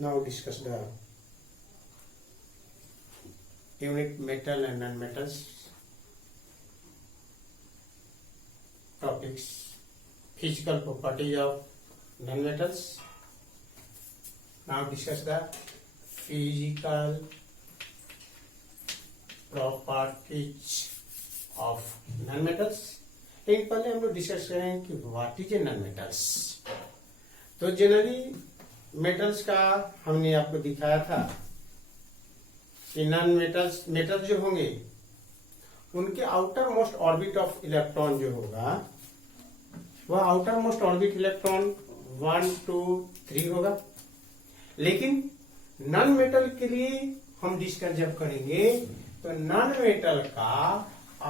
Now discuss the unit metal and non-metals topics. Physical properties of non-metals. Now discuss the physical properties of non-metals. एक पहले हम लोग discuss करें कि what is a non metals. तो generally metals का हमने आपको दिखाया था कि नॉन मेटल्स जो होंगे उनके outer most orbit of electron जो होगा वह आउटर मोस्ट ऑर्बिट इलेक्ट्रॉन 1, 2, 3 होगा. लेकिन नॉन मेटल के लिए हम डिस्कस जब करेंगे तो नॉन मेटल का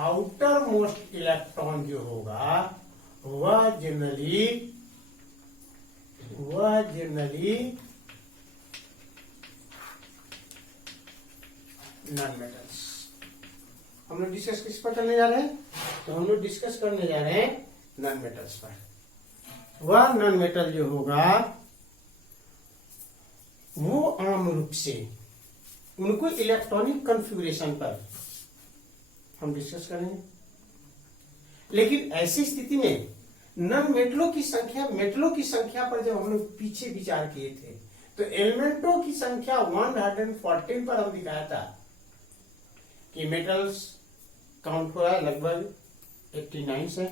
आउटर मोस्ट इलेक्ट्रॉन जो होगा वह जनरली नॉन मेटल्स. हम लोग डिस्कस किस पर करने जा रहे हैं? तो हम लोग डिस्कस करने जा रहे हैं नॉन मेटल्स पर. वह नॉन मेटल जो होगा वो आम रूप से उनको इलेक्ट्रॉनिक कॉन्फ़िगरेशन पर हम डिस्कस करेंगे. लेकिन ऐसी स्थिति में नॉन मेटलों की संख्या पर जब हम लोग पीछे विचार किए थे तो एलिमेंटों की संख्या 114 पर हम दिखाया था कि मेटल्स काउंट हो रहा है लगभग 89 से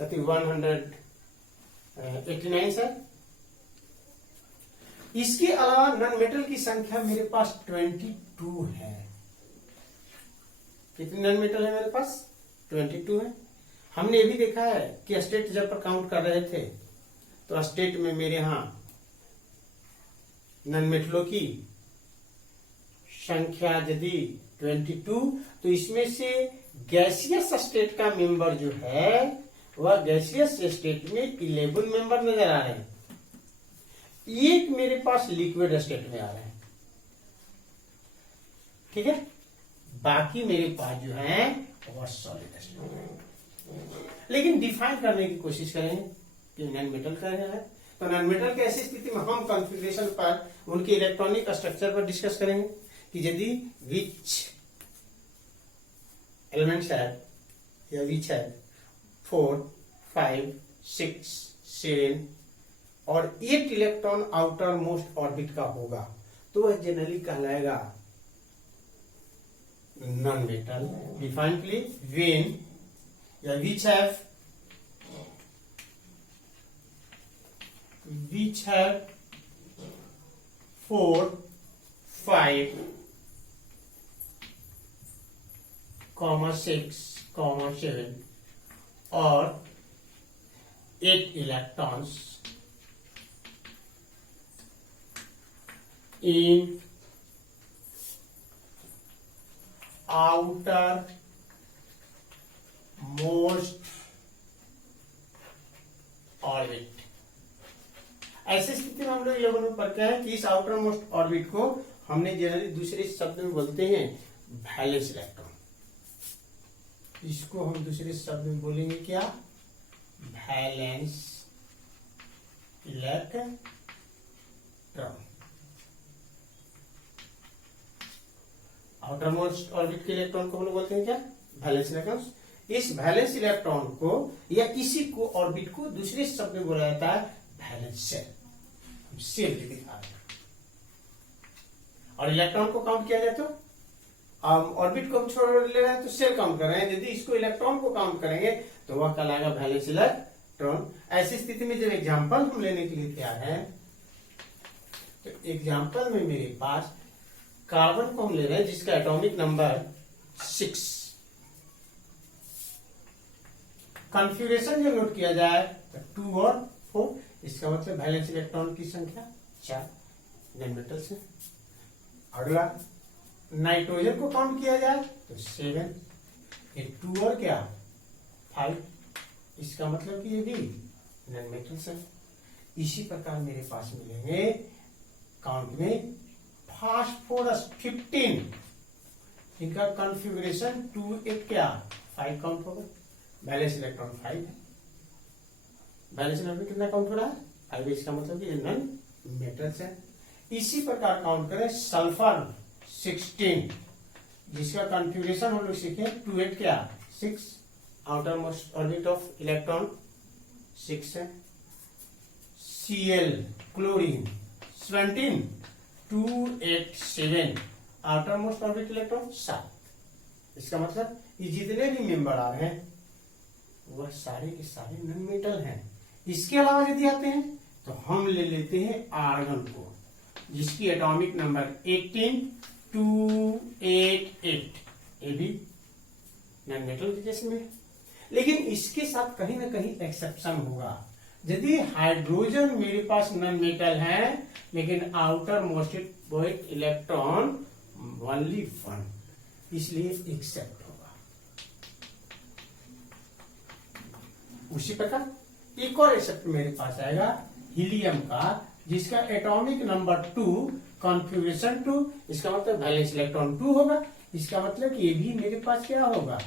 189 से. इसके अलावा नॉन मेटल की संख्या मेरे पास 22 है. कितने नॉन मेटल है मेरे पास? 22 है. हमने ये भी देखा है कि स्टेट जब पर काउंट कर रहे थे तो स्टेट में मेरे यहां नॉन मेटलों की संख्या यदि 22 तो इसमें से गैसियस स्टेट का मेंबर जो है वह गैसियस स्टेट में 11 मेंबर नजर आ रहे हैं. एक मेरे पास लिक्विड स्टेट में आ रहे हैं. ठीक है. बाकी मेरे पास जो है वह सॉलिड स्टेट में. लेकिन डिफाइन करने की कोशिश करें कि नॉन मेटल क्या है. तो नॉन मेटल की ऐसी स्थिति में हम कॉन्फ़िगरेशन पर उनके इलेक्ट्रॉनिक स्ट्रक्चर पर डिस्कस करेंगे कि यदि विच एलिमेंट्स है या विच है 4, 5, 6, 7 और 8 इलेक्ट्रॉन आउटर मोस्ट ऑर्बिट का होगा तो वह जनरली कहलाएगा non metal. Define please. When या which have 4, 5, 6, 7 or 8 electrons in outer most orbit. ऐसी स्थिति में हम लोग 11 में पढ़ते हैं कि इस आउटर मोस्ट ऑर्बिट को हमने जनरली दूसरे शब्द में बोलते हैं वैलेंस इलेक्ट्रॉन. इसको हम दूसरे शब्द में बोलेंगे क्या? Valence electron. Outer most orbit के इलेक्ट्रॉन को हम लोग बोलते हैं क्या? Valence electron. इस वैलेंस इलेक्ट्रॉन को या इसी को ऑर्बिट को दूसरे शब्द में बोला जाता है वैलेंस शेल. हम शेल दिखा रहे हैं. और इलेक्ट्रॉन को काउंट किया जाए तो ऑर्बिट को हम छोड़ ले रहे हैं तो शेल काउंट कर रहे हैं. यदि इसको इलेक्ट्रॉन को काउंट करेंगे तो वह कहलाएगा वैलेंस इलेक्ट्रॉन. ऐसी स्थिति में जब एग्जाम्पल हम लेने के लिए तैयार हैं तो एग्जाम्पल में मेरे पास कार्बन को हम ले रहे हैं जिसका एटॉमिक नंबर 6. कॉन्फ़िगरेशन जो नोट किया जाए तो 2 और 4. इसका मतलब वैलेंस इलेक्ट्रॉन की संख्या 4 नॉन मेटल से. अगला नाइट्रोजन को काउंट किया जाए तो 7. ये 2 और क्या 5. इसका मतलब कि ये भी नॉन मेटल से. इसी प्रकार मेरे पास मिलेंगे काउंट में फास्फोरस 15. इनका कॉन्फ़िगरेशन 2 एक क्या 5 काउंट होगा. वैलेंस इलेक्ट्रॉन 5 है. बैलेंस इलेक्ट्रॉन कितना काउंट हो रहा है? 5. इसका मतलब कि नॉन मेटल्स है। इसी प्रकार काउंट करें सल्फर 16, जिसका कॉन्फ़िगरेशन हम लोग सीखे 2 8 क्या 6, outer most orbit of electron 6 है। Cl chlorine 17 2 8 7, outer most orbit electron 7। इसका मतलब ये जितने भी मेंबर आ रहे हैं वह सारे के सारे नॉन मेटल हैं। इसके अलावा यदि आते हैं तो हम ले लेते हैं आर्गन को, जिसकी एटॉमिक नंबर 18 288, ये भी नॉन मेटल के केस में। लेकिन इसके साथ कहीं ना कहीं एक्सेप्शन होगा। यदि हाइड्रोजन मेरे पास नॉन मेटल है लेकिन आउटर मोस्ट इलेक्ट्रॉन ओनली 1, इसलिए एक्सेप्ट होगा। उसी प्रकार एक और एक्सेप्ट मेरे पास आएगा हीलियम का, जिसका एटॉमिक नंबर 2, कॉन्फ़िगरेशन 2, इसका मतलब वैलेंस इलेक्ट्रॉन 2 होगा। इसका मतलब ये भी मेरे पास क्या होगा,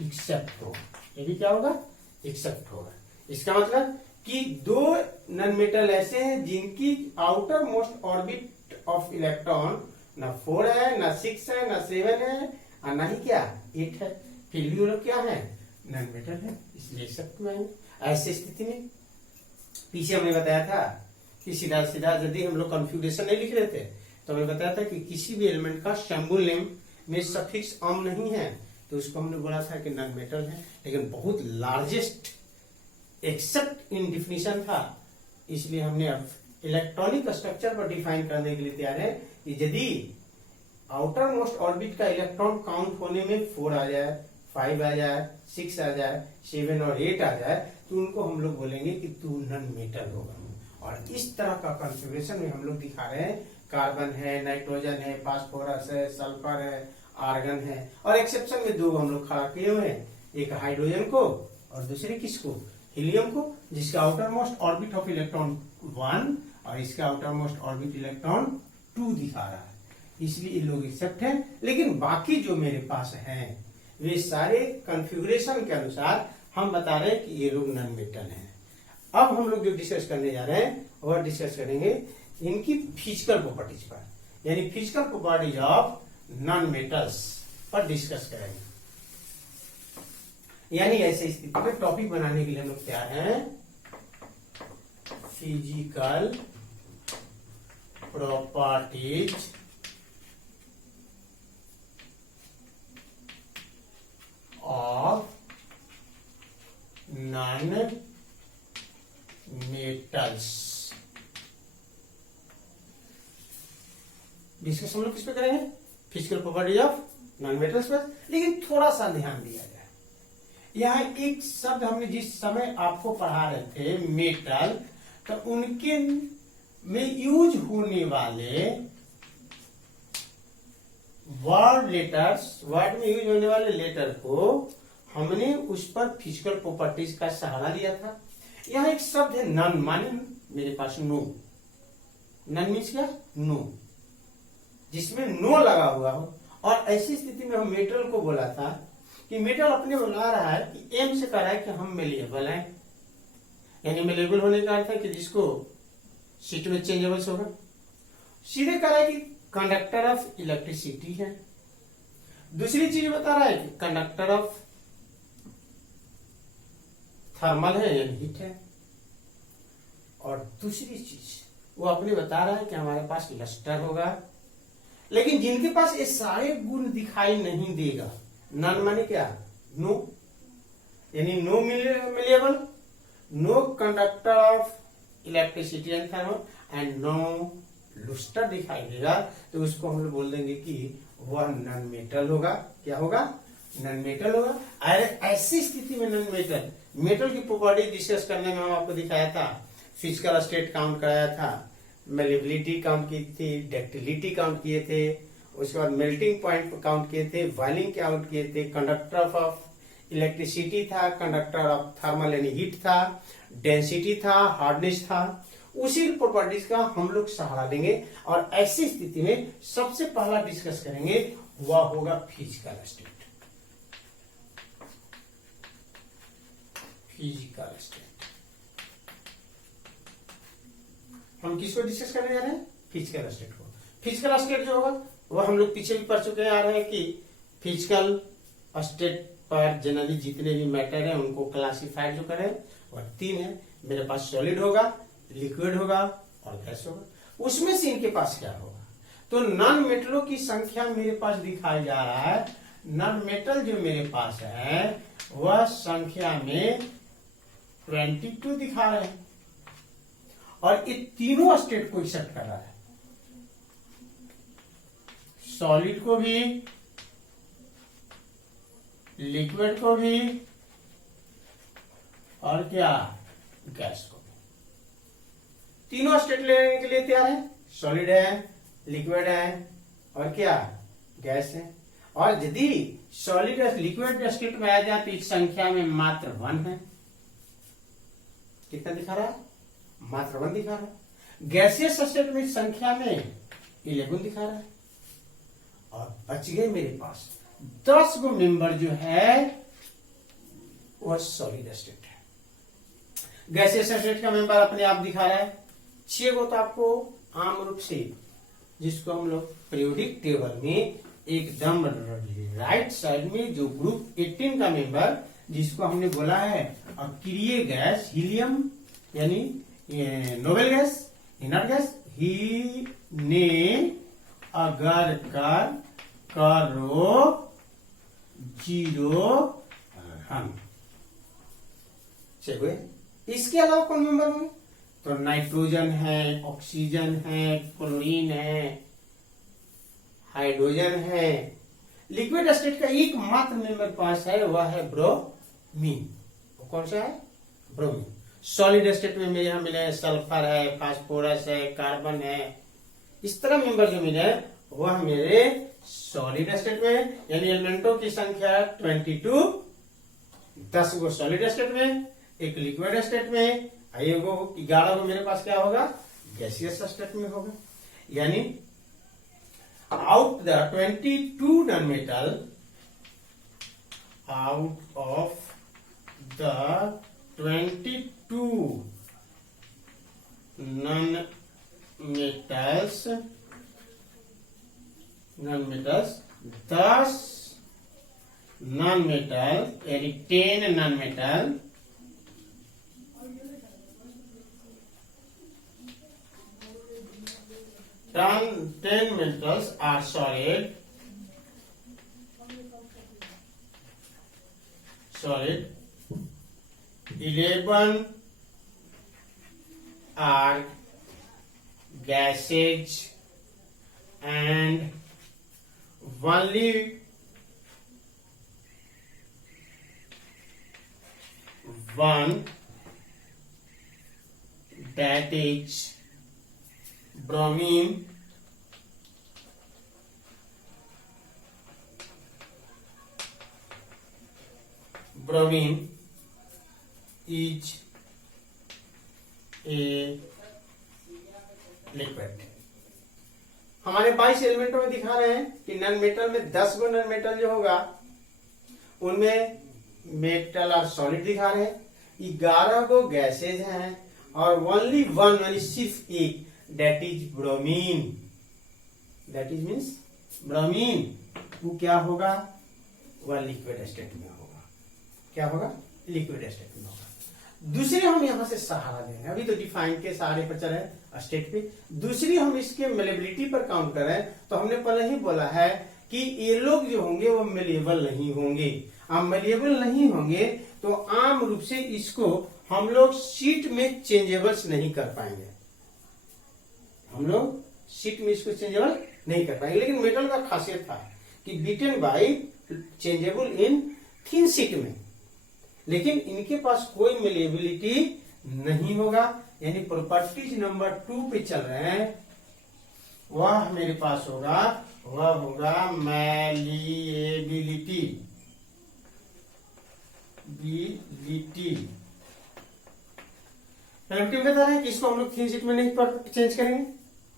एक्सेप्ट होगा। ये भी क्या होगा, एक्सेप्ट होगा। इसका मतलब कि 2 नॉन मेटल ऐसे हैं जिनकी outer most orbit of electron ना 4 है, ना 6 है, ना 7 है, और ना ही क्या 8 है, फिर भी वो लोग क्या है, नॉन मेटल है, इसलिए एक्सेप्ट में आएंगे। ऐसी स्थिति में पीछे हमने बताया था कि सीधा सीधा यदि हम लोग कॉन्फ़िगरेशन नहीं लिख रहे थे तो हमने बताया था कि किसी भी एलिमेंट का सिंबल नेम में सफिक्स अम नहीं है तो उसको हमने बोला था कि नॉन मेटल है। लेकिन बहुत लार्जेस्ट एक्सेप्ट इन डिफिनीशन था, इसलिए हमने अब इलेक्ट्रॉनिक स्ट्रक्चर पर डिफाइन करने के लिए तैयार है कि यदि आउटर मोस्ट ऑर्बिट का इलेक्ट्रॉन काउंट होने में 4 आ जाए, 5 आ जाए, 6 आ जाए, 7 और 8 आ जाए तो उनको हम लोग बोलेंगे कि तू नॉन मेटल होगा। और इस तरह का कॉन्फ़िगरेशन में हम लोग दिखा रहे हैं, कार्बन है, नाइट्रोजन है, फास्फोरस है, सल्फर है, आर्गन है, और एक्सेप्शन में 2 हम लोग खड़ा किए हुए हैं, एक हाइड्रोजन को और दूसरे किसको, हीलियम को, जिसका outer most orbit of electron 1 और इसका आउटर मोस्ट ऑर्बिट इलेक्ट्रॉन 2 दिखा रहा है, इसलिए ये लोग एक्सेप्ट हैं। लेकिन बाकी जो मेरे पास हैं वे सारे कॉन्फ़िगरेशन के अनुसार हम बता रहे हैं कि ये लोग नॉन मेटल हैं। अब हम लोग जो डिस्कस करने जा रहे हैं वह डिस्कस करेंगे इनकी फिजिकल प्रॉपर्टीज पर, यानी physical properties of non metals पर डिस्कस करेंगे। यानी ऐसे स्थिति में टॉपिक बनाने के लिए हम लोग तैयार हैं, physical properties of non metals. Discuss हम लोग किस पे करेंगे, physical properties of non metals पर। लेकिन थोड़ा सा ध्यान दिया जाए, यहाँ एक शब्द हमने जिस समय आपको पढ़ा रहे थे मेटल, तो उनके में यूज होने वाले वर्ड लेटर्स, वर्ड में यूज होने वाले लेटर को हमने उस पर फिजिकल प्रॉपर्टीज का सहारा लिया था। यहाँ एक शब्द है नन, माने मेरे पास नो, नन मीन्स क्या, नो, जिसमें नो लगा हुआ हो। और ऐसी स्थिति में हम मेटल को बोला था कि मेटल अपने बता रहा है कि एम से कह रहा है कि हम मेलेबल हैं, यानी मेलेबल होने का अर्थ है कि जिसको सीट में चेंजेबल्स होगा। सीधे कह रहा है कि कंडक्टर ऑफ इलेक्ट्रिसिटी है। दूसरी चीज बता रहा है कि कंडक्टर ऑफ थर्मल है, यानी हीट है। और दूसरी चीज वो अपने बता रहा है कि हमारे पास लस्टर होगा। लेकिन जिनके पास ये सारे गुण दिखाई नहीं देगा, नन माने क्या, नो, यानी no malleable, no conductor of electricity and thermal and no lustre दिखाई देगा, तो उसको हम लोग बोल देंगे कि वह नॉन मेटल होगा। क्या होगा, नॉन मेटल होगा। ऐसी स्थिति में नॉन मेटल, मेटल की प्रॉपर्टी डिस्कस करने में हम आपको दिखाया था, फिजिकल स्टेट काउंट कराया था, मेलेबिलिटी काउंट की थी, डक्टिलिटी काउंट किए थे, उसके बाद मेल्टिंग पॉइंट काउंट किए थे, बॉइलिंग काउंट किए थे, कंडक्टर ऑफ इलेक्ट्रिसिटी था, कंडक्टर ऑफ थर्मल यानी हीट था, डेंसिटी था, हार्डनेस था। उसी प्रॉपर्टीज का हम लोग सहारा लेंगे और ऐसी स्थिति में सबसे पहला डिस्कस करेंगे वह होगा फिजिकल स्टेट। फिजिकल स्टेट हम किसको डिस्कस करने जा रहे हैं? फिजिकल स्टेट को। फिजिकल स्टेट जो होगा वो हम लोग पीछे भी पढ़ चुके हैं, आ रहे हैं कि फिजिकल स्टेट पर जनरली जितने भी मैटर है उनको क्लासिफाइड जो करें और 3 है। मेरे पास सॉलिड होगा, लिक्विड होगा और गैस होगा। उसमें से इनके पास क्या होगा? तो नॉन मेटलों की संख्या मेरे पास दिखाई जा रहा है। नॉन मेटल जो मेरे पास है वह संख्या में 22 दिखा रहे हैं और ये तीनों स्टेट को एक्सेप्ट कर रहा है, सॉलिड को भी, लिक्विड को भी और क्या, गैस को भी। तीनों स्टेट लेने के लिए तैयार है। सॉलिड है, लिक्विड है और क्या, गैस है। और यदि सॉलिड और लिक्विड स्टेट में आ जाए तो इस संख्या में मात्र 1 है। कितना दिखा रहा है? मात्र 1 दिखा रहा है। गैसियस स्टेट में संख्या में 11 दिखा रहा है और बच गए मेरे पास 10 गो मेंबर जो है वह सॉलिड स्टेट है। गैसियस स्टेट का मेंबर अपने आप दिखा रहा है 6 गो। तो आपको आम रूप से जिसको हम लोग पीरियोडिक टेबल में एकदम राइट साइड में जो ग्रुप 18 का मेंबर जिसको हमने बोला है अक्रिय गैस हीलियम यानी नोबेल गैस, इनर्ट गैस, ही ने अगर कर करो 0 हम चलिए। इसके अलावा कौन मेंबर होंगे? तो नाइट्रोजन है, ऑक्सीजन है, क्लोरीन है, हाइड्रोजन है। लिक्विड स्टेट का एकमात्र मेंबर पास है वह है ब्रोमीन। वो कौन सा है? ब्रोमीन। सॉलिड स्टेट में मेरे यहां मिले सल्फर है, फास्फोरस है, कार्बन है। इस तरह मेंबर जो मिले वह मेरे सॉलिड स्टेट में, यानी एलिमेंटों की संख्या 22, 10 गो सॉलिड स्टेट में, एक लिक्विड स्टेट में, 11 गो मेरे पास क्या होगा? गैसियस स्टेट में होगा। यानी out the 22 non-metal, out of the 22 non-metals, 10 non-metal यानी 10 non-metal 10 metals are solid, 11 are gases and only 1 that is bromine, is a liquid। हमारे 22 एलिमेंटों में दिखा रहे हैं कि नॉन मेटल में 10 गो नॉन मेटल जो होगा उनमें मेटल और सॉलिड दिखा रहे हैं, 11 गो गैसेज हैं और ओनली 1 यानी सिर्फ एक that is bromine, that is means bromine वो क्या होगा? वह लिक्विड स्टेट में होगा। क्या होगा? लिक्विड स्टेट में होगा। दूसरे हम यहां से सहारा देंगे, अभी तो डिफाइन के सहारे पर चल रहे स्टेट पे। दूसरी हम इसके मेलेबिलिटी पर काउंट कर रहे हैं तो हमने पहले ही बोला है कि ये लोग जो होंगे वो मेलेबल नहीं होंगे। अब मेलेबल नहीं होंगे तो आम रूप से इसको हम लोग शीट में चेंजेबल्स नहीं कर पाएंगे। हम लोग शीट में इसको चेंजेबल नहीं कर पाएंगे। लेकिन मेटल का खासियत था कि beaten by changeable in thin sheet में, लेकिन इनके पास कोई मेलेबिलिटी नहीं होगा। यानी प्रॉपर्टीज नंबर 2 पे चल रहे हैं, वह मेरे पास होगा, वह होगा मैलिएबिलिटी। बता रहे हैं कि इसको हम लोग थिन शीट में नहीं चेंज करेंगे,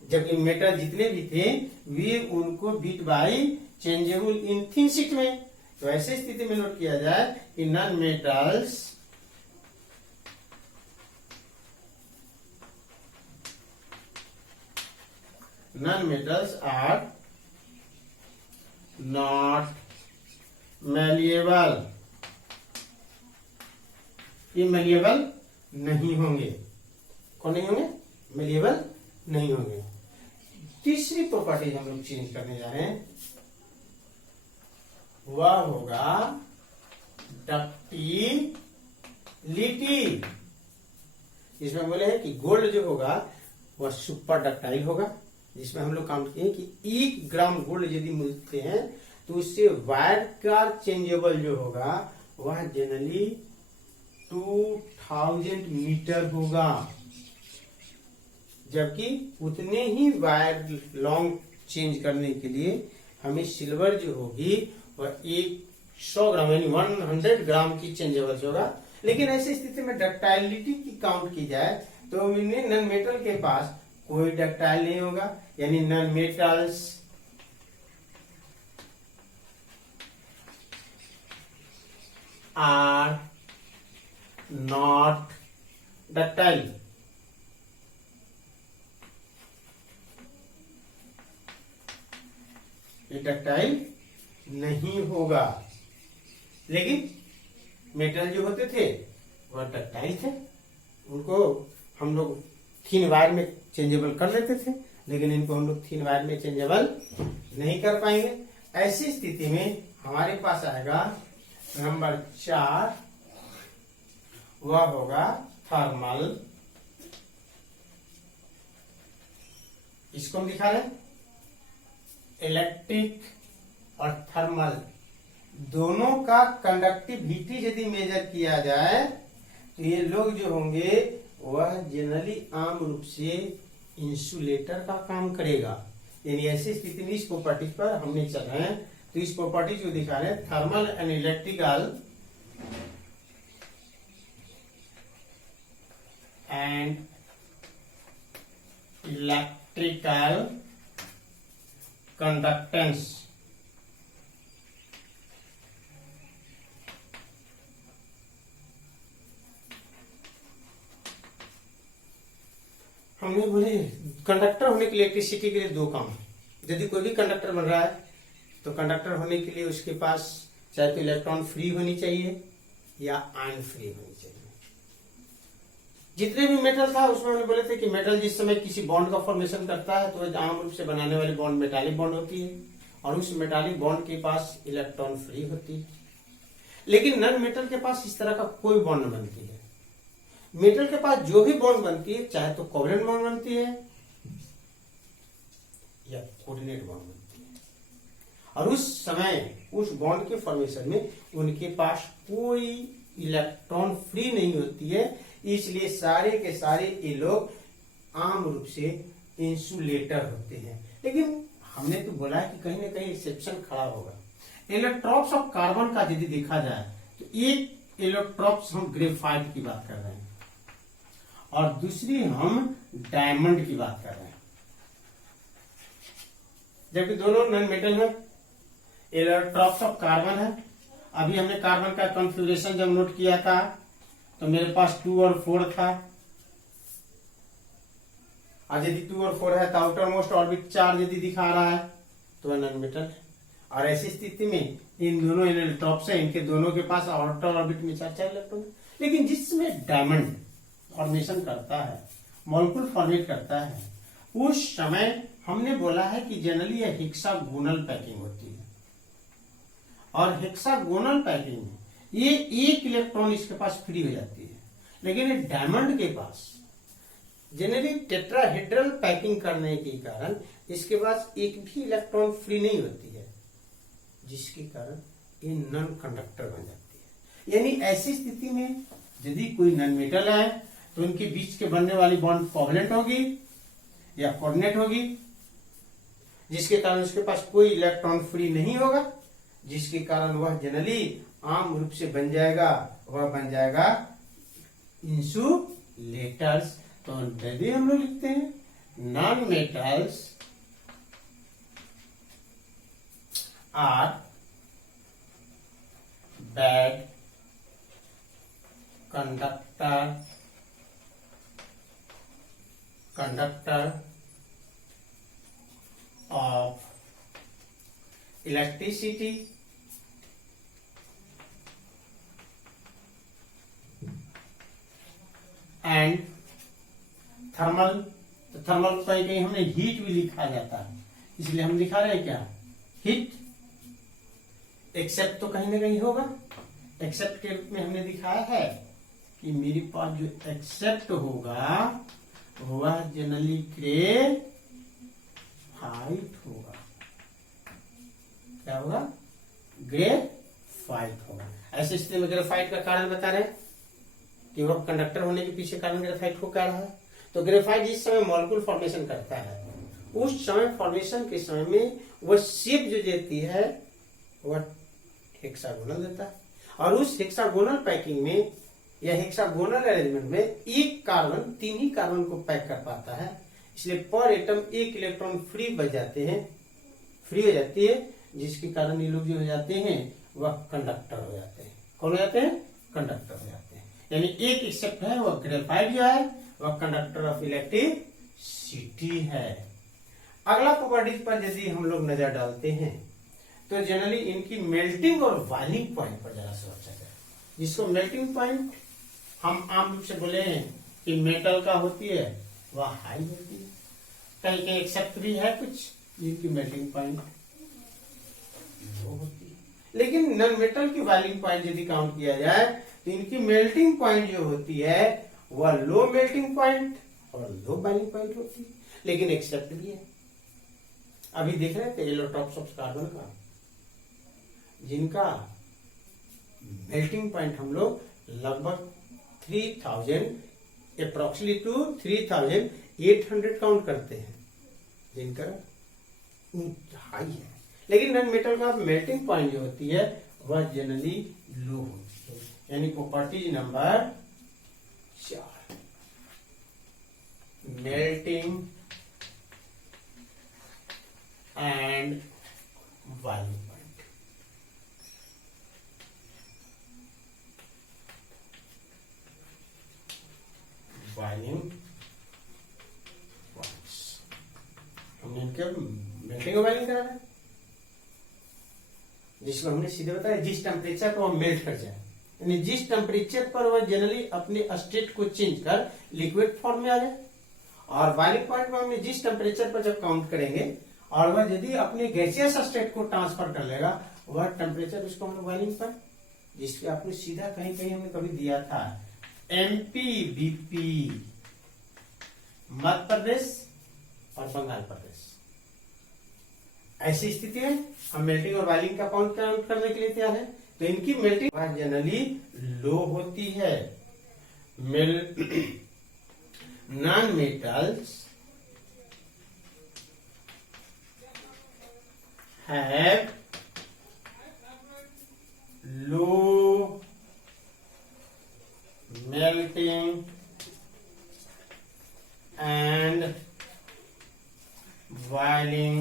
जबकि मेटल जितने भी थे वे उनको beat by changeable in thin sheet में। तो ऐसे स्थिति में नोट किया जाए कि non metals non metals are not malleable, ये मैलिएबल नहीं होंगे। कौन नहीं होंगे? मैलिएबल नहीं होंगे। तीसरी प्रॉपर्टी हम लोग चेंज करने जा रहे हैं, वह होगा डक्टिलिटी। इसमें बोले हैं कि गोल्ड जो होगा वह सुपर डक्टाइल होगा, जिसमें हम लोग काउंट किए कि 1 ग्राम गोल्ड यदि मिलते हैं तो उससे वायर का चेंजेबल जो होगा वह जनरली 2000 मीटर होगा, जबकि उतने ही वायर लॉन्ग चेंज करने के लिए हमें सिल्वर जो होगी वह 100 ग्राम यानी 100 ग्राम की चेंजेबल होगा। लेकिन ऐसी स्थिति में डक्टाइलिटी की काउंट की जाए तो नॉन मेटल के पास कोई डक्टाइल नहीं होगा, यानी non metals are not ductile. ये डक्टाइल नहीं होगा। लेकिन मेटल जो होते थे वह डक्टाइल थे, उनको हम लोग थिन वायर में चेंजेबल कर लेते थे, लेकिन इनको हम लोग थिन वायर में चेंजेबल नहीं कर पाएंगे। ऐसी स्थिति में हमारे पास आएगा नंबर 4, वह होगा थर्मल। इसको हम दिखा रहे हैं, इलेक्ट्रिक और थर्मल दोनों का कंडक्टिविटी यदि मेजर किया जाए तो ये लोग जो होंगे वह जनरली आम रूप से इंसुलेटर का काम करेगा। यानी ऐसी स्थिति में इस प्रॉपर्टी पर हमने चल रहे हैं, तो इस प्रॉपर्टी जो दिखा रहे हैं थर्मल एंड इलेक्ट्रिकल कंडक्टेंस। हमने बोले कंडक्टर होने के लिए इलेक्ट्रिसिटी के लिए 2 काम है। यदि कोई भी कंडक्टर बन रहा है तो कंडक्टर होने के लिए उसके पास चाहे तो इलेक्ट्रॉन फ्री होनी चाहिए या आयन फ्री होनी चाहिए। जितने भी मेटल था उसमें हमने बोले थे कि मेटल जिस समय किसी बॉन्ड का फॉर्मेशन करता है तो आम रूप से बनाने वाली बॉन्ड मेटालिक बॉन्ड होती है और उस मेटालिक बॉन्ड के पास इलेक्ट्रॉन फ्री होती है। लेकिन नॉन मेटल के पास इस तरह का कोई बॉन्ड नहीं बनती है। मेटल के पास जो भी बॉन्ड बनती है चाहे तो कोवलेंट बॉन्ड बनती है या कोऑर्डिनेट बॉन्ड बनती है, और उस समय उस बॉन्ड के फॉर्मेशन में उनके पास कोई इलेक्ट्रॉन फ्री नहीं होती है। इसलिए सारे के सारे ये लोग आम रूप से इंसुलेटर होते हैं। लेकिन हमने तो बोला है कि कहीं ना कहीं एक्सेप्शन खड़ा होगा। इलेक्ट्रॉप्स ऑफ कार्बन का यदि देखा जाए तो एक इलेक्ट्रॉप्स हम ग्रेफाइट की बात कर रहे हैं और दूसरी हम डायमंड की बात कर रहे हैं, जबकि दोनों नॉन मेटल है। इलेक्ट्रॉप्स ऑफ कार्बन है। अभी हमने कार्बन का कॉन्फ़िगरेशन जब नोट किया था तो मेरे पास 2 और 4 था। आज यदि 2 और 4 है तो आउटर मोस्ट ऑर्बिट चार्ज यदि दिखा रहा है तो नॉन मेटल। और ऐसी स्थिति में इन दोनों इलेक्ट्रॉप्स है, इनके दोनों के पास आउटर ऑर्बिट में 4 इलेक्ट्रॉन। लेकिन जिसमें डायमंड फॉर्मेशन करता है, मॉलिक्यूल फॉर्मेट करता है, उस समय हमने बोला है कि जनरली यह हेक्सागोनल पैकिंग होती है। और हेक्सागोनल पैकिंग में ये 1 इलेक्ट्रॉन इसके पास फ्री हो जाती है। लेकिन डायमंड के पास जनरली टेट्राहेड्रल पैकिंग करने के कारण इसके पास एक भी इलेक्ट्रॉन फ्री नहीं होती है, जिसके कारण ये नॉन कंडक्टर बन जाती है। यानी ऐसी स्थिति में यदि कोई नॉन मेटल है तो उनके बीच के बनने वाली बॉन्ड कोवलेंट होगी या कोऑर्डिनेट होगी, जिसके कारण उसके पास कोई इलेक्ट्रॉन फ्री नहीं होगा, जिसके कारण वह जनरली आम रूप से बन जाएगा, वह बन जाएगा इंसुलेटर्स। तो यदि हम लोग लिखते हैं non metals are bad conductor of electricity and thermal, तो थर्मल को कहीं कहीं हमने हीट भी लिखा जाता है, इसलिए हम लिखा रहे हैं क्या, हीट। एक्सेप्ट तो कहीं ना कहीं होगा, एक्सेप्ट के रूप में हमने दिखाया है कि मेरे पास जो एक्सेप्ट होगा वह जनरली ग्रेफाइट होगा। क्या होगा, ग्रेफाइट होगा। ऐसे स्थिति में ग्रेफाइट का कारण बता रहे हैं कि वह कंडक्टर होने के पीछे कारण ग्रेफाइट को क्या रहा है। तो ग्रेफाइट जिस समय मॉलिक्यूल फॉर्मेशन करता है उस समय फॉर्मेशन के समय में वह शेप जो देती है वह हेक्सागोनल देता है, और उस हेक्सागोनल पैकिंग में या हेक्सागोनल अरेंजमेंट में एक कार्बन 3 ही कार्बन को पैक कर पाता है, इसलिए पर एटम 1 इलेक्ट्रॉन फ्री बच जाते हैं, फ्री हो जाती है, जिसके कारण ये लोग जो हो जाते हैं वह कंडक्टर हो जाते हैं। कौन हो जाते हैं, कंडक्टर हो जाते हैं। यानी एक एक्सेप्ट है वह ग्रेफाइट जो है वह कंडक्टर ऑफ इलेक्ट्रिसिटी है। अगला प्रॉपर्टीज पर यदि हम लोग नजर डालते हैं तो जनरली इनकी मेल्टिंग और बॉइलिंग पॉइंट पर जरा सोचा जाए, जिसको मेल्टिंग पॉइंट हम आम रूप से बोले हैं कि मेटल का होती है वह हाई होती है, कहीं कहीं एक्सेप्ट भी है कुछ जिनकी मेल्टिंग पॉइंट लो होती है, लेकिन नॉन मेटल की बॉइलिंग पॉइंट यदि काउंट किया जाए तो इनकी मेल्टिंग पॉइंट जो होती है वह लो मेल्टिंग पॉइंट और लो बॉइलिंग पॉइंट होती है, लेकिन एक्सेप्ट भी है। अभी देख रहे थे एलोट्रॉप्स ऑफ कार्बन का, जिनका मेल्टिंग पॉइंट हम लोग लगभग 3000 अप्रोक्सीमेटली टू 3800 काउंट करते हैं, जिनका हाई है, लेकिन नॉन मेटल का मेल्टिंग पॉइंट जो होती है वह जनरली लो होती है। यानी properties number 4, melting and boiling point. Boiling points हमने इनके मेल्टिंग और बॉइलिंग करा है, जिसको हमने सीधे बताया जिस टेम्परेचर पर वह मेल्ट कर जाए, यानी जिस टेम्परेचर पर वह जनरली अपने स्टेट को चेंज कर लिक्विड फॉर्म में आ जाए, और बॉइलिंग पॉइंट पर हमने जिस टेम्परेचर पर जब काउंट करेंगे और वह यदि अपने गैसियस स्टेट को ट्रांसफर कर लेगा वह टेम्परेचर उसको हम लोग बॉइलिंग पॉइंट, जिसके आपने सीधा कहीं कहीं हमने कभी दिया था एमपीबीपी, मध्य प्रदेश और बंगाल प्रदेश। ऐसी स्थिति में हम मेल्टिंग और बॉइलिंग का काउंट करने के लिए तैयार है। तो इनकी मेल्टिंग जनरली लो होती है। Non metals have low melting and boiling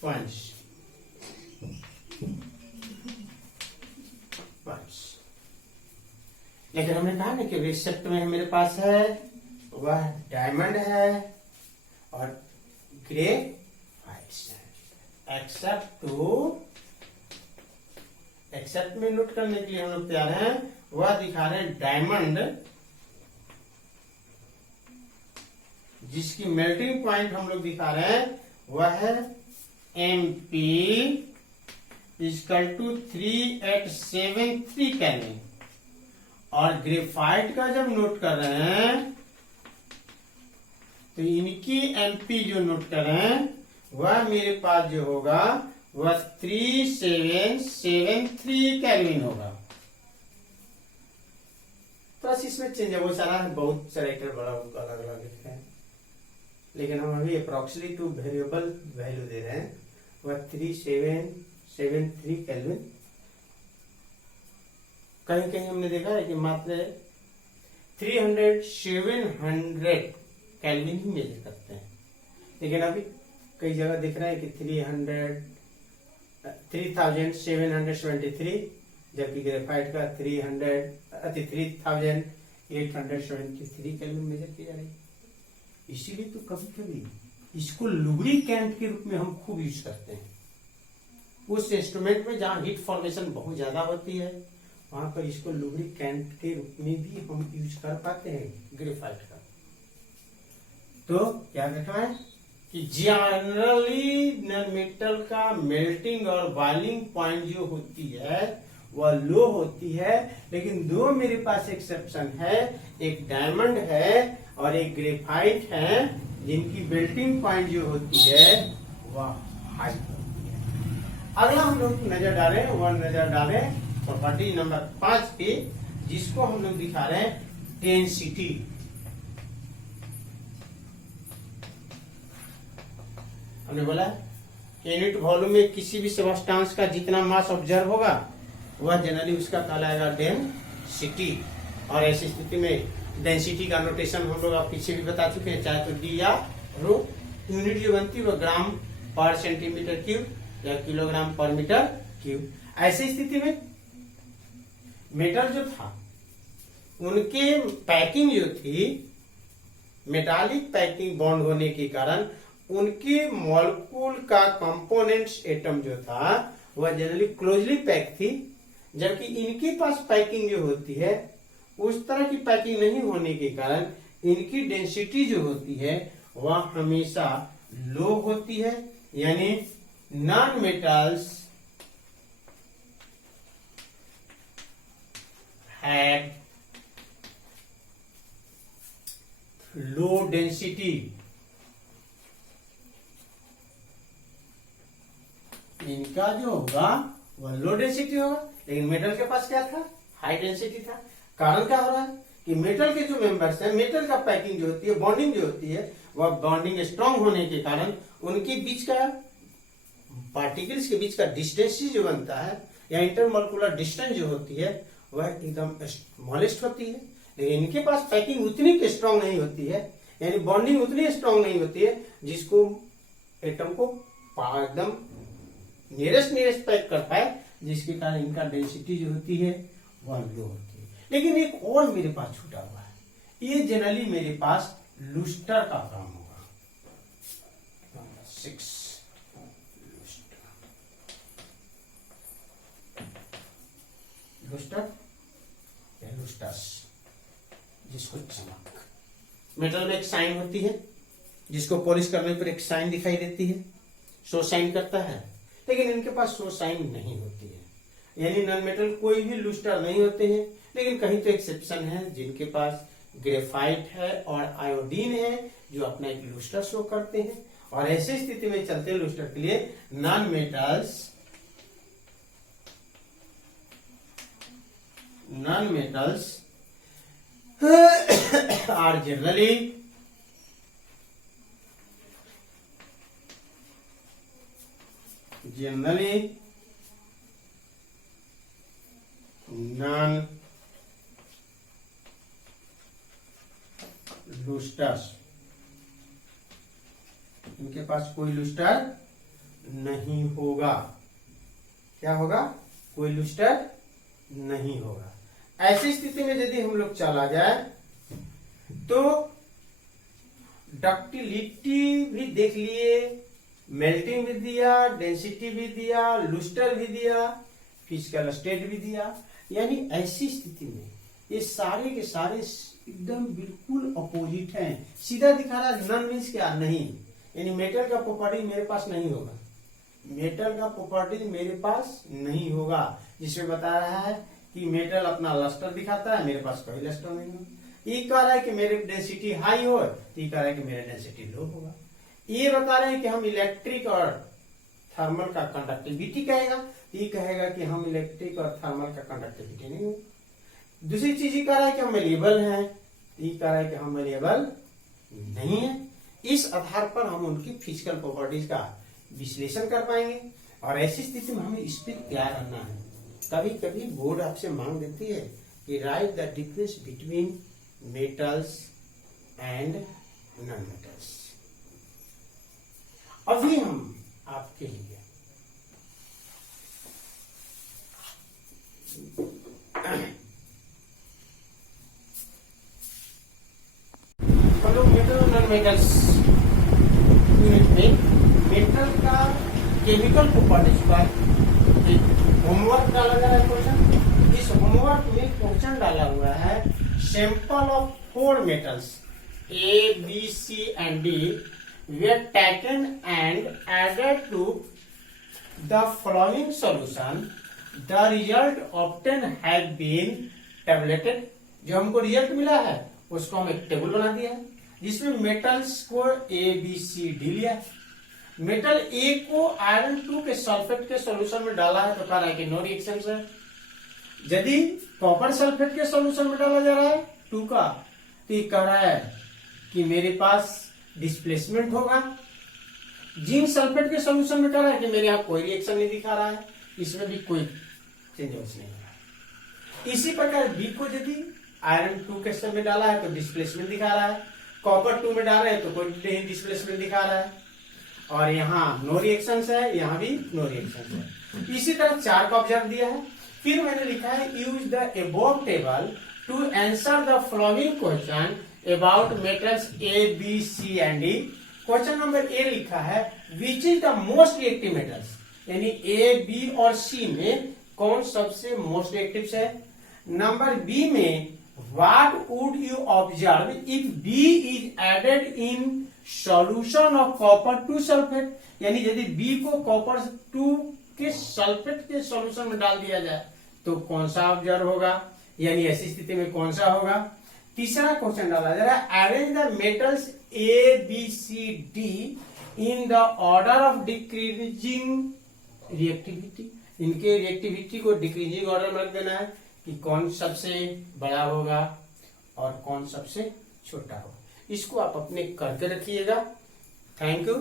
points. लेकिन हमने कहा ना कि रिसेप्ट में मेरे पास है वह डायमंड है और ग्रेफाइट्स है। एक्सेप्ट में नोट करने के लिए हम लोग तैयार हैं, वह दिखा रहे हैं डायमंड, जिसकी मेल्टिंग पॉइंट हम लोग दिखा रहे हैं वह है MP इक्वल टू 3873 केल्विन, और ग्रेफाइट का जब नोट कर रहे हैं तो इनकी MP जो नोट कर रहे हैं वह मेरे पास जो होगा वह 3773 केल्विन होगा। बस इसमें चेंज है, वो सारा बहुत सेलेक्टर बड़ा अलग अलग लिखते हैं, लेकिन हम अभी अप्रोक्सीमेटली टू वेरिएबल वैल्यू दे रहे हैं, वह 3773 केल्विन। कहीं कहीं हमने देखा है कि मात्र 700 केल्विन ही मेजर करते हैं, लेकिन अभी कई जगह दिख रहा है कि 3773, जबकि ग्रेफाइट का 3873 केल्विन मेजर की जा रही है। इसीलिए तो कभी कभी इसको लुब्रिकेंट के रूप में हम खूब यूज करते हैं। उस इंस्ट्रूमेंट में जहां हीट फॉर्मेशन बहुत ज्यादा होती है वहां पर इसको लुब्रिकेंट के रूप में भी हम यूज कर पाते हैं ग्रेफाइट का। तो क्या देखा है कि जनरली नॉन मेटल का मेल्टिंग और बॉइलिंग पॉइंट जो होती है वह लो होती है, लेकिन दो मेरे पास एक्सेप्शन है, एक डायमंड है और एक ग्रेफाइट है, जिनकी मेल्टिंग पॉइंट जो होती है वह हाई होती है। अगला हम लोग नजर डालें प्रॉपर्टी नंबर 5 पे, जिसको हम लोग दिखा रहे हैं डेंसिटी। हमने बोला यूनिट वॉल्यूम में किसी भी सब्सटेंस का जितना मास ऑब्जर्व होगा वह जनरली उसका कहलाएगा डेंसिटी। और ऐसी स्थिति में डेंसिटी का नोटेशन हम लोग आप पीछे भी बता चुके हैं, चाहे तो डी या रो। यूनिट जो बनती है वह ग्राम पर सेंटीमीटर क्यूब या किलोग्राम पर मीटर क्यूब। ऐसी स्थिति में मेटल जो था उनके पैकिंग जो थी, मेटालिक पैकिंग बॉन्ड होने के कारण उनके मॉलिक्यूल का कंपोनेंट्स एटम जो था वह जनरली क्लोजली पैक थी, जबकि इनके पास पैकिंग जो होती है उस तरह की पैकिंग नहीं होने के कारण इनकी डेंसिटी जो होती है वह हमेशा लो होती है। यानी non metals had low density. इनका जो होगा वह लो डेंसिटी होगा, लेकिन मेटल के पास क्या था, हाई डेंसिटी था। कारण क्या हो रहा है कि मेटल के जो मेंबर्स हैं, मेटल का पैकिंग जो होती है, बॉन्डिंग जो होती है, वह बॉन्डिंग स्ट्रांग होने के कारण उनके बीच का पार्टिकल्स के बीच का डिस्टेंस जो बनता है या इंटरमोलिकुलर डिस्टेंस जो होती है वह एकदम स्मॉलेस्ट होती है। लेकिन इनके पास पैकिंग उतनी स्ट्रांग नहीं होती है, यानी बॉन्डिंग उतनी स्ट्रांग नहीं होती है जिसको एटम को एकदम नियरेस्ट पैक कर पाए, जिसके कारण इनका डेंसिटी जो होती है वह लो होती है। लेकिन एक और मेरे पास छूटा हुआ है, ये जनरली मेरे पास लूस्टर का काम होगा। 6 लूस्टर या लूस्टस, जिसको चमक, मेटल में एक साइन होती है जिसको पॉलिश करने पर एक साइन दिखाई देती है, सो साइन करता है, लेकिन इनके पास सो साइन नहीं होती है। यानी नॉन मेटल कोई भी लूस्टर नहीं होते हैं, लेकिन कहीं तो एक्सेप्शन है जिनके पास ग्रेफाइट है और आयोडीन है जो अपना एक लूस्टर शो करते हैं। और ऐसी स्थिति में चलते लूस्टर के लिए non metals are generally non lustres. इनके पास कोई लूस्टर नहीं होगा। क्या होगा? कोई लूस्टर नहीं होगा। ऐसी स्थिति में यदि हम लोग चला जाए तो डक्टिलिटी भी देख लिए, मेल्टिंग भी दिया, डेंसिटी भी दिया, लूस्टर भी दिया, फिजिकल स्टेट भी दिया। यानी ऐसी स्थिति में ये सारे के सारे एकदम बिल्कुल अपोजिट हैं। सीधा दिखा रहा है नॉन मीन्स क्या? नहीं। यानी मेटल का प्रॉपर्टी मेरे पास नहीं होगा, मेटल का प्रॉपर्टी मेरे पास नहीं होगा, जिसमें बता रहा है कि मेटल अपना लस्टर दिखाता है, मेरे पास कोई लस्टर नहीं होगा। ये कह रहा है कि मेरे डेंसिटी हाई हो, ये कह रहा है कि मेरा डेंसिटी लो होगा। ये बता रहे हैं कि हम इलेक्ट्रिक और थर्मल का कंडक्टिविटी कहेगा, ये कहेगा कि हम इलेक्ट्रिक और थर्मल का कंडक्टिविटी नहीं हो। दूसरी चीज ये कह रहा है कि हम मेलेबल हैं, ये कह रहा है कि हम मेलेबल नहीं है। इस आधार पर हम उनकी फिजिकल प्रॉपर्टीज का विश्लेषण कर पाएंगे। और ऐसी स्थिति में हमें इस पर तैयार रहना है। कभी कभी बोर्ड आपसे मांग देती है कि right the difference between metals and non metals. अभी हम आपके लिए हम लोग मेटल और नॉन मेटल्स यूनिट में मेटल का केमिकल प्रॉपर्टीज पर होमवर्क डाला जा रहा है क्वेश्चन। इस होमवर्क में क्वेश्चन डाला हुआ है sample of 4 metals A, B, C and D were taken and added to the following solution. The result obtained have been tabulated. जो हमको रिजल्ट मिला है उसको हम एक टेबल बना दिया है जिसमें मेटल्स को A, B, C, D लिया है। मेटल A को आयरन 2 के सल्फेट के सॉल्यूशन में डाला है तो कह रहा है कि नो रिएक्शन है। यदि कॉपर सल्फेट के सॉल्यूशन में डाला जा रहा है 2 का तो ये कह रहा है कि मेरे पास डिस्प्लेसमेंट होगा। जिंक सल्फेट के सॉल्यूशन में कह रहा है कि मेरे यहाँ कोई रिएक्शन नहीं दिखा रहा है, इसमें भी कोई चेंजेस नहीं है। इसी प्रकार बी को यदि आयरन 2 के में डाला है तो डिस्प्लेसमेंट दिखा रहा है, कॉपर 2 में डाला है तो कोई डिस्प्लेसमेंट दिखा रहा है, और यहाँ नो रिएक्शन है, यहाँ भी नो रिएक्शन है। इसी तरह 4 का ऑब्जर्व दिया है। फिर मैंने लिखा है use the above table to answer the following question about metals A, B, C and D। Question number A लिखा है which is the most reactive metals, यानी A, B और C में कौन सबसे मोस्ट रिएक्टिव है। नंबर बी में what would you observe if B is added in solution of copper 2 sulphate, यानी यदि B को कॉपर 2 के सल्फेट के सॉल्यूशन में डाल दिया जाए तो कौन सा ऑब्जर्व होगा, यानी ऐसी स्थिति में कौन सा होगा। तीसरा क्वेश्चन डाला जा रहा है arrange the metals A, B, C, D in the order of decreasing reactivity. इनके रिएक्टिविटी को डिक्रीजिंग ऑर्डर में रख देना है कि कौन सबसे बड़ा होगा और कौन सबसे छोटा होगा। इसको आप अपने करके रखिएगा। Thank you.